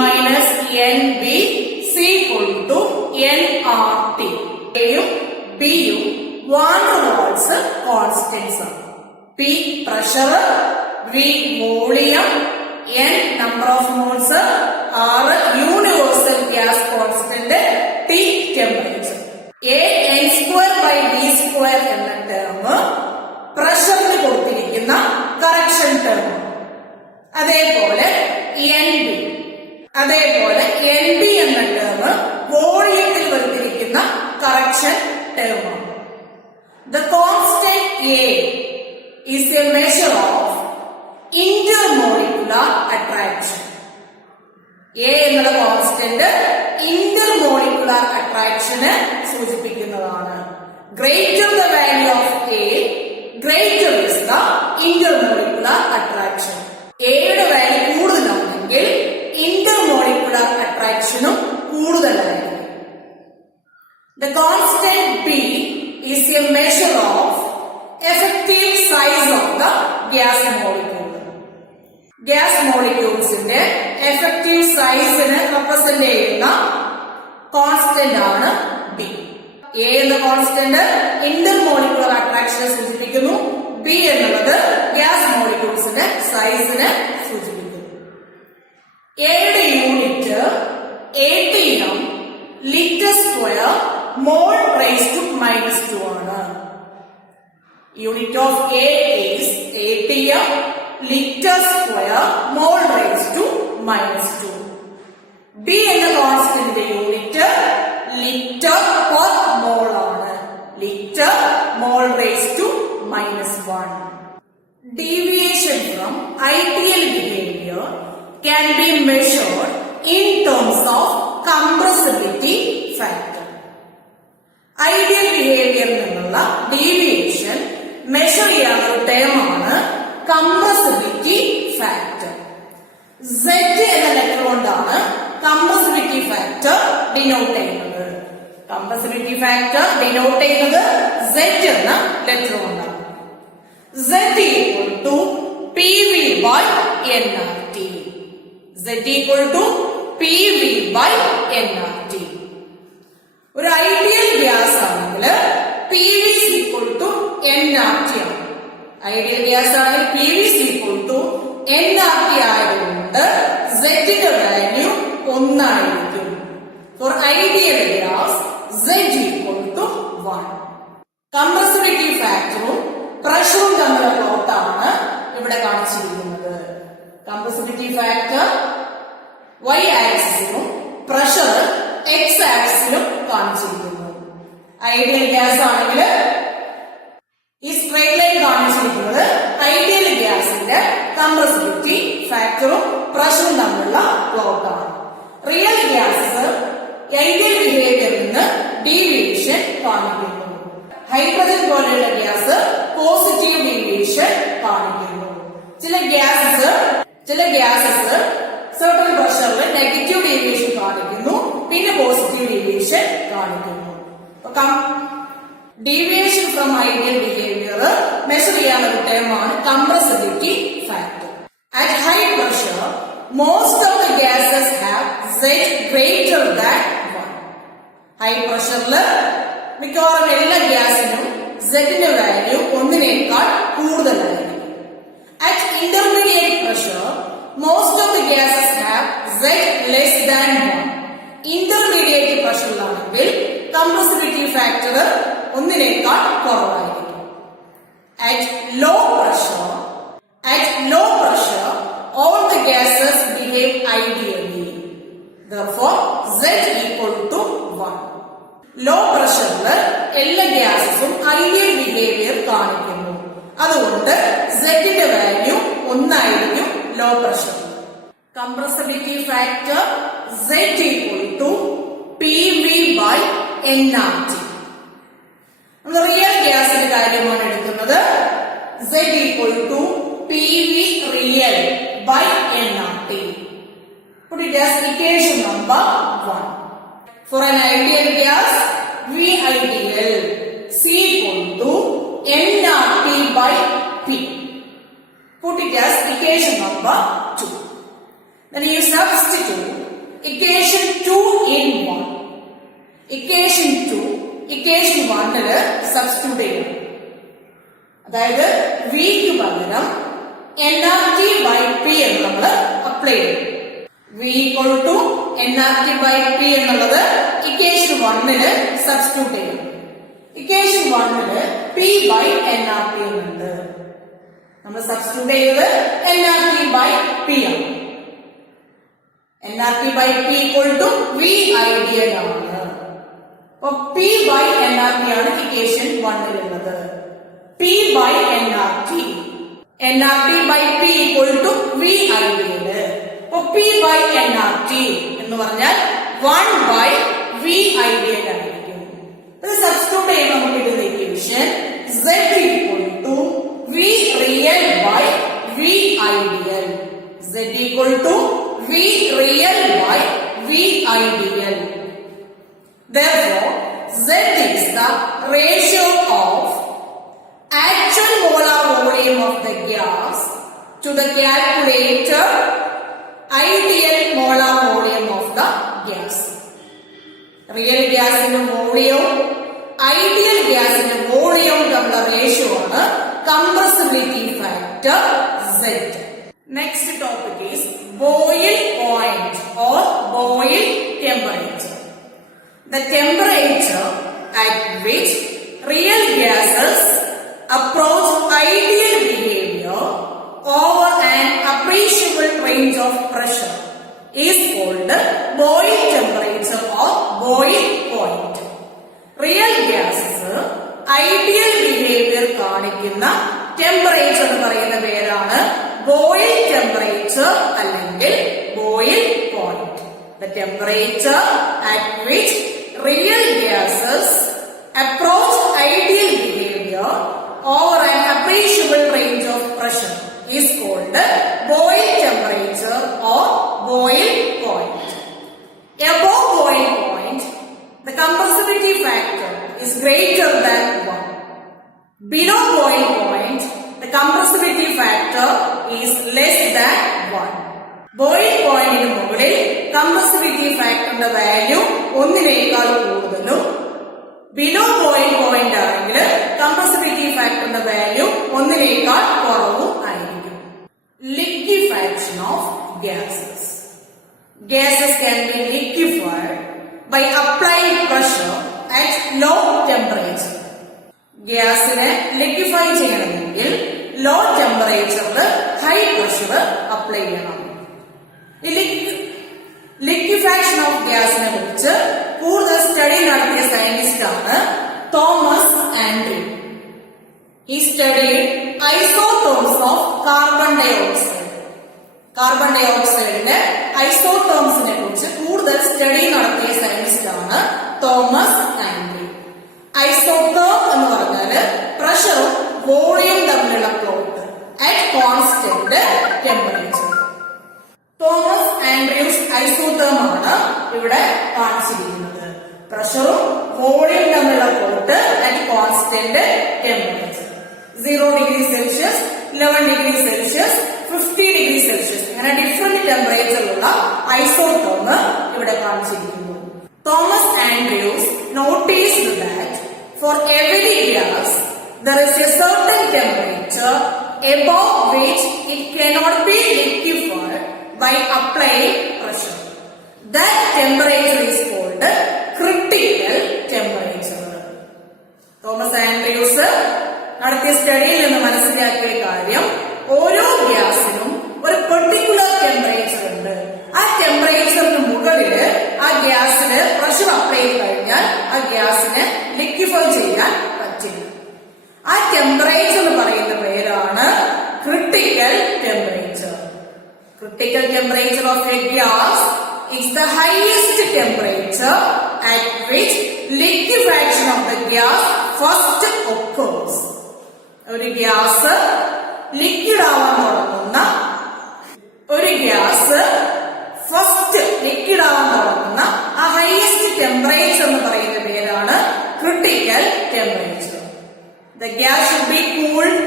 minus NB is equal to nRT. A യും B യും van der Waals constants ആണ്. P pressure, V volume, N number of moles, R universal gas constant, T temperature. A n square by V square എന്ന term പ്രഷറിന് കൊടുത്തിരിക്കുന്ന correction term. അതേപോലെ NB എന്ന term വോളിയത്തിൽ കൊടുത്തിരിക്കുന്ന correction ടേമാണ്. The constant A is a measure of intermolecular attraction. A എന്നുള്ള constant intermolecular അട്രാക്ഷന് സൂചിപ്പിക്കുന്നതാണ്. Greater the value of A, greater is the intermolecular attraction. എയുടെ value കൂടുതലാണെങ്കിൽ ഇന്റർമോളിക്കുലർ അട്രാക്ഷനും കൂടുതലായിരിക്കും. The constant B is a measure of effective size of the gas molecule. Gas മോളിക്യൂൾസിന്റെ effective സൈസിനെ represent ചെയ്യുന്ന constant ആണ് B. A എന്ന constant intermolecular അട്രാക്ഷനെ സൂചിപ്പിക്കുന്നു. B എന്നുള്ളത് ഗ്യാസ് മോളിക്യൂൾസിന്റെ സൈസിനെ സൂചിപ്പിക്കുന്നു. എയുടെ unit ATM litre square mole raised to -2 ആണ്. Unit of A is ATM litre square mole raised to -2. B എന്ന കോൺസ്റ്റന്റിന്റെ യൂണിറ്റ് ലിറ്റർ പെർ മോൾ ആണ്. Litre mole raised to -1. Deviation from ideal behavior can be measured in terms of compressibility factor. Ideal behavior നിന്നുള്ള deviation measure ചെയ്യാനുള്ള ഒരു ടേമാണ് compressibility factor. Z എന്ന letter കൊണ്ടാണ് compressibility factor denote ചെയ്യുന്നത്. compressibility factor denote ചെയ്യുന്നത് Z എന്ന letter കൊണ്ടാണ്. Z equal to PV by nRT. Z equal to PV by nRT. ഒരു ഐഡിയൽ ഗ്യാസ് ആണെങ്കിൽ PV is equal to nRT ആണ്. Ideal gas ആണെങ്കിൽ PV is equal to nRT ആയതുകൊണ്ട് Z ന്റെ value 1 ആയിരിക്കും. For ideal gas Z equal to 1. Compressibility ഫാക്ടറും പ്രഷറും തമ്മിലുള്ള പ്ലോട്ടാണ് ഇവിടെ കാണിച്ചിരിക്കുന്നത്. കംപ്രസിബിലിറ്റി ഫാക്ടർ Y ആക്സിസിലും പ്രഷർ X ആക്സിസിലും കാണിച്ചിരിക്കുന്നു. ഐഡിയൽ ഗ്യാസ് ആണെങ്കിൽ ഈ സ്ട്രെയിറ്റ് ലൈൻ കാണിച്ചിരിക്കുന്നത് ഐഡിയൽ ഗ്യാസിന്റെ കംപ്രസിബിലിറ്റി ഫാക്ടറും പ്രഷറും തമ്മിലുള്ള പ്ലോട്ടാണ്. റിയൽ ഗ്യാസ് ഐഡിയൽ ബിഹേവിയറിൽ നിന്ന് ഡീവിയേഷൻ കാണിക്കുന്നു. ഹൈഡ്രജൻ പോലെയുള്ള ഗ്യാസ് പോസിറ്റീവ് ഡീവിയേഷൻ കാണിക്കുന്നു. ചില ഗ്യാസസ് സർട്ടൺ പ്രഷറിൽ നെഗറ്റീവ് ഡീവിയേഷൻ കാണിക്കുന്നു, പിന്നെ പോസിറ്റീവ് ഡീവിയേഷൻ കാണിക്കുന്നു. Deviation from ideal behaviour measure ചെയ്യാനുള്ള ടേമാണ് compressibility factor. At high pressure, most of the gases have Z greater than 1. High പ്രഷറിൽ മിക്കവാറും എല്ലാ ഗ്യാസിനും Z ന്റെ വാല്യൂ 1നേക്കാൾ കൂടുതലായിരിക്കും. At intermediate pressure, most of the gases have Z less than 1. Intermediate പ്രഷറിലാണെങ്കിൽ compressibility factor 1നേക്കാൾ കുറവായിരിക്കും. At low pressure, all the gases behave ideally. Therefore, Z equal to 1. Law പ്രഷറിൽ എല്ലാ ഗ്യാസസും ideal behaviour കാണിക്കുന്നു. അതുകൊണ്ട് Z ന്റെ value 1 ആയിരിക്കും low pressure. Compressibility factor Z equal to PV by nRT. Real ഗ്യാസിന്റെ കാര്യമാണ് എടുക്കുന്നത്. Z equal to PV real by nRT. Put it as equation number 1. For an ideal gas, V ideal C equal to nRT by P. Put it as equation number 2. Then you substitute equation 2 in 1. Equation 2, equation 1 substitute ചെയ്യണം. അതായത് വിക്ക് പകരം nRT by P എന്ന് നമ്മൾ apply ചെയ്യും. V equal to nRT by P എന്നുള്ളത് equation 1 substitute ചെയ്യും. Equation 1 P by nRT എന്നുണ്ട്. നമ്മൾ സബ്സ്റ്റിറ്റ്യൂട്ട് ചെയ്തത് nRT by P ആണ്. nRT by P equal to V ideal ആണ്. അപ്പോൾ P by nRT ആണ് ഇക്വേഷൻ 1 ഉള്ളത്. P by nRT, nRT by P equal to V ideal. അപ്പോൾ P by nRT എന്ന് പറഞ്ഞാൽ 1 by V ideal ആയിരിക്കും. ഇത് സബ്സ്റ്റിറ്റ്യൂട്ട് ചെയ്യുമ്പോൾ നമുക്ക് കിട്ടുന്ന equation Z equal to V real by V ideal. Z equal to V real by V ideal. Therefore, Z is the ratio of actual molar volume of the gas to the calculated ideal molar volume of the gas. Real gas in volume, ideal gas in volume തമ്മിലുള്ള ratio ആണ് compressibility factor Z. Next topic is boil point or boil temperature. The temperature at which real gases approach ideal behavior over an appreciable range of pressure is called boil temperature or boil point. Real gases ideal behavior കാണിക്കുന്ന temperature എന്ന് പറയുന്ന പേരാണ് boil temperature അല്ലെങ്കിൽ boil point. The temperature at which real gases approach ideal behavior over an appreciable range of pressure is called boil temperature or boil point. Above boil point, the compressibility factor is greater than 1. Below boil point, the compressibility factor is less than 1. Boil point ന് മുകളിൽ compressibility factor value ഒന്നിനേക്കാൾ കൂടുതലും below boil point ആണെങ്കിൽ compressibility factor value ഒന്നിനേക്കാൾ കുറവും ആയിരിക്കും. Liquefaction of gases. Gases can be liquefied by applying pressure at low temperature. ഗ്യാസിനെ liquefy ചെയ്യണമെങ്കിൽ ലോ ടെമ്പറേച്ചറിൽ ഹൈ പ്രഷർ അപ്ലൈ ചെയ്യണം. ലിക്വിഫാക്ഷൻ ഓഫ് ഗ്യാസിനെ കുറിച്ച് കൂടുതൽ സ്റ്റഡി നടത്തിയ സയന്റിസ്റ്റ് ആണ് തോമസ് ആൻഡ്രൂ. ഈ study isotherms of carbon dioxide. Carbon ഡയോക്സൈഡിന്റെ ഐസോടോംസിനെ കുറിച്ച് കൂടുതൽ സ്റ്റഡി നടത്തിയ സയന്റിസ്റ്റ് ആണ് തോമസ് ആൻഡ്രൂ. ഐസോടോം എന്ന് പറഞ്ഞാല് പ്രഷറും വോളിയം തമ്മിലുള്ള plot at constant temperature. Thomas Andrews isotherm ആണ് ഇവിടെ കാണിച്ചിരിക്കുന്നത്. പ്രഷറും വോളിയം തമ്മിലുള്ള plot at constant temperature 0 degree Celsius, 11 degree Celsius, 50 degree Celsius അങ്ങനെ ഡിഫറെന്റ് ടെമ്പറേച്ചറിലുള്ള ഐസോടോം ഇവിടെ കാണിച്ചിരിക്കുന്നു. Thomas Andrews noticed that for every gas there is a certain temperature above which it cannot be liquefied by applying pressure. That temperature is called critical temperature. Thomas Andrews നടത്തിയ സ്റ്റഡിയിൽ നിന്ന് മനസ്സിലാക്കിയ കാര്യം ഓരോ ഗ്യാസിനും ഒരു പെർട്ടിക്കുലർ ടെമ്പറേച്ചർ ഉണ്ട്. ആ ടെമ്പറേച്ചറിന് മുകളില് ആ ഗ്യാസിന് പ്രഷർ അപ്ലൈ ചെയ്ത് കഴിഞ്ഞാൽ ആ ഗ്യാസിന് ലിക്വിഫൈ ചെയ്യാൻ പറ്റില്ല. ആ ടെമ്പറേച്ചർ എന്ന് പറയുന്ന പേരാണ് critical temperature. Critical temperature of a gas is the highest temperature at which liquefaction of the gas first occurs. ഒരു ഗ്യാസ് ലിക്വിഡ് ആവാൻ തുടങ്ങുന്ന ആ ഹൈയസ്റ്റ് ടെമ്പറേച്ചർ എന്ന് പറയുന്ന പേരാണ് critical temperature. The gas should be cooled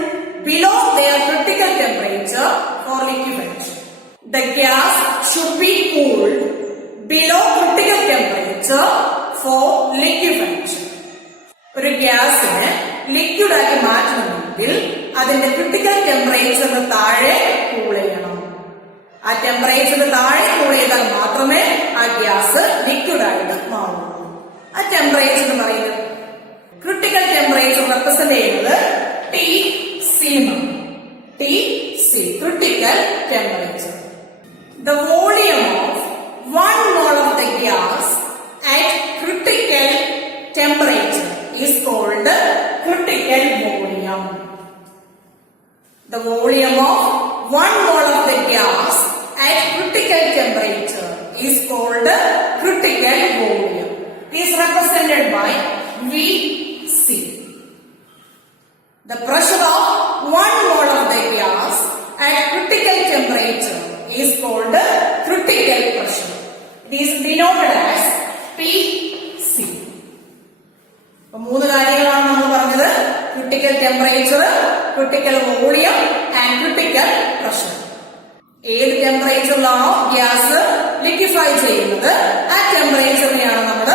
below their critical temperature for liquefaction. The gas should be cooled below critical temperature for liquefaction. ഒരു ഗ്യാസിനെ liquid ആക്കി മാറ്റണമെങ്കിൽ അതിന്റെ ക്രിട്ടിക്കൽ ടെമ്പറേച്ചറിന് താഴെ കൂൾ ചെയ്യണം. ആ ടെമ്പറേച്ചറിന് താഴെ കൂൾ ചെയ്താൽ മാത്രമേ ആ ഗ്യാസ് ലിക്വിഡ് ആയിട്ട് മാറുള്ളൂ. ആ ടെമ്പറേച്ചർ എന്ന് പറയുന്നത് ക്രിട്ടിക്കൽ ടെമ്പറേച്ചർ റെപ്രസെന്റ് ചെയ്യുന്നത് TC ആണ്. TC critical temperature. The volume of 1 mole of the gas at critical temperature is called critical volume. The volume of 1 mole of the gas at critical temperature is called critical volume. It is represented by VC. The pressure of 1 mole of the gas at critical temperature is called critical pressure. It is denoted as PC. മൂന്ന് കാര്യങ്ങളാണ് നമ്മൾ പറഞ്ഞത്: critical temperature, critical volume and critical pressure. ഏത് ടെമ്പറേച്ചറിലാണോ gas liquefy ചെയ്യുന്നത് ആ ടെമ്പറേച്ചറിനെയാണ് നമ്മൾ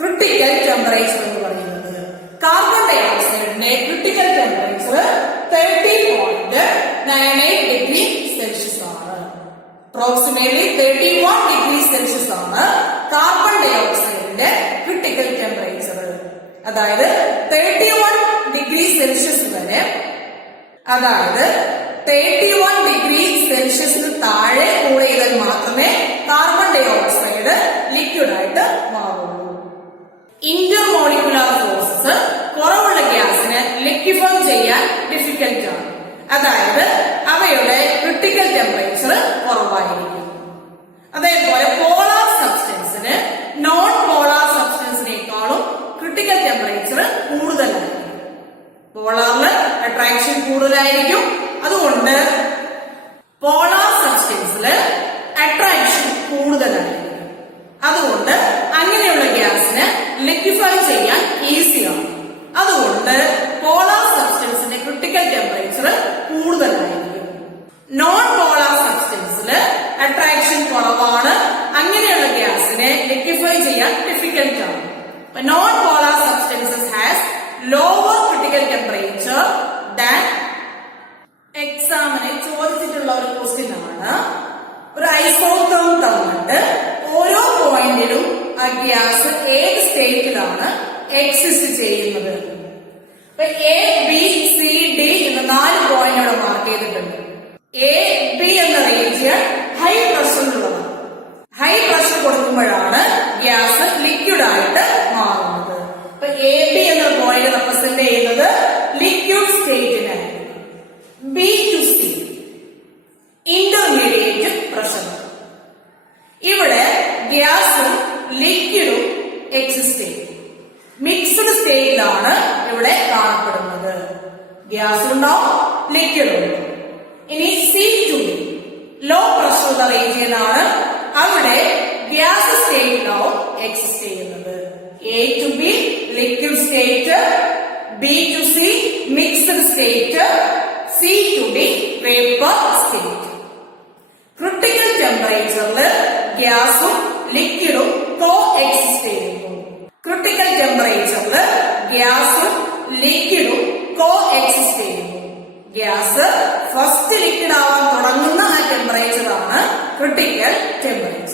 critical temperature എന്ന് പറയുന്നത്. കാർബൺ ഡൈ ഓക്സൈഡിന്റെ ക്രിട്ടിക്കൽ ടെമ്പറേച്ചർ 30.98 ഡിഗ്രി സെൽഷ്യസ് ആണ്. അപ്രോക്സിമേറ്റ്ലി 31 ഡിഗ്രി സെൽഷ്യസ് ആണ് കാർബൺ ഡൈ ഓക്സൈഡിന്റെ ക്രിട്ടിക്കൽ ടെമ്പറേച്ചർ. അതായത് 31 ഡിഗ്രി സെൽഷ്യസ് വരെ, അതായത് 31 ഡിഗ്രി സെൽഷ്യസിന് താഴെ കൂൾ ചെയ്താൽ മാത്രമേ കാർബൺ ഡൈ ഓക്സൈഡ് ലിക്വിഡ് ആയിട്ട് മാറുള്ളൂ. ഇന്റർമോളിക്കുലർ ഫോഴ്സസ് കുറവുള്ള ഗ്യാസിന് ലിക്വിഫൈ ചെയ്യാൻ ഡിഫിക്കൽട്ട് ആണ്. അതായത് അവയുടെ ക്രിട്ടിക്കൽ ടെമ്പറേച്ചർ കുറവായിരിക്കും. അതേപോലെ പോളാർ സബ്സ്റ്റൻസിന് നോൺ പോളാർ സബ്സ്റ്റൻസിനേക്കാളും ക്രിട്ടിക്കൽ ടെമ്പറേച്ചർ കൂടുതലായിരിക്കും. പോളാറിന് അട്രാക്ഷൻ കൂടുതലായിരിക്കും. അതുകൊണ്ട് പോളാർ സബ്സ്റ്റൻസില് അട്രാക്ഷൻ കൂടുതലായിരിക്കും. അതുകൊണ്ട് അങ്ങനെയുള്ള ഗ്യാസിന് ലിക്വിഫൈ ചെയ്യാൻ ഈസിയാണ്. അതുകൊണ്ട് പോളാർ സബ്സ്റ്റൻസിന്റെ ക്രിട്ടിക്കൽ ടെമ്പറേച്ചർ കൂടുതലായിരിക്കും. നോൺ പോളാർ സബ്സ്റ്റൻസില് അട്രാക്ഷൻ കുറവാണ്. അങ്ങനെയുള്ള ഗ്യാസിനെ ലിക്വിഫൈ ചെയ്യാൻ ഡിഫിക്കൽട്ട് ആണ്. Non polar substances has lower critical temperature than. എക്സാമിന് ചോദിച്ചിട്ടുള്ള ഒരു ക്വസ്റ്റ്യൻ ആണ്. ഒരു ഐസോതെർം തന്നിട്ട് ഓരോ പോയിന്റിലും ആ ഗ്യാസ് ഏത് സ്റ്റേറ്റിലാണ് എക്സിസ്റ്റ് ചെയ്യുന്നത്. അപ്പൊ എ, ബി, സി, ഡി എന്ന 4 പോയിന്റ് അവിടെ മാർക്ക് ചെയ്തിട്ടുണ്ട്. എ, ബി എന്ന റീജിയൻ ഹൈ പ്രഷറിലുള്ളതാണ്. ഹൈ പ്രഷർ കൊടുക്കുമ്പോഴാണ് ഗ്യാസ് ലിക്വിഡ് ആയിട്ട് മാറുന്നത്. അപ്പൊ എ, ബി എന്ന പോയിന്റ് റെപ്രസെന്റ് ചെയ്യുന്നത് ലിക്വിഡ് സ്റ്റേറ്റിനാണ്. B to C intermediate pressure. ഇവിടെ ഗ്യാസും ലിക്വിഡും എക്സിസ്റ്റ് ചെയ്യും. മിക്സ്ഡ് സ്റ്റേറ്റിലാണ് ഇവിടെ കാണപ്പെടുന്നത്. ഗ്യാസ് ഉണ്ടാവും, ലിക്വിഡ് ഉണ്ടാവും. ഇനി സി ടു ഡി ലോ പ്രഷറുള്ള റീജിയൻ ആണ്. അവിടെ ഗ്യാസ് സ്റ്റേറ്റിലാവും എക്സിസ്റ്റ് ചെയ്യുന്നത്. A to B liquid state, B to C mixed state, C to D vapour state. Critical ടെമ്പറേച്ചറിൽ ഗ്യാസും ലിക്വിഡും കോ എക്സിസ്റ്റ് ചെയ്യുന്നു. ക്രിട്ടിക്കൽ ടെമ്പറേച്ചറിൽ ഗ്യാസും ലിക്വിഡും കോ എക്സിസ്റ്റ് ചെയ്യുന്നു. ഗ്യാസ് ഫസ്റ്റ് ലിക്വിഡ് ആവാൻ തുടങ്ങുന്ന ആ ടെമ്പറേച്ചർ ആണ് ക്രിട്ടിക്കൽ ടെമ്പറേച്ചർ.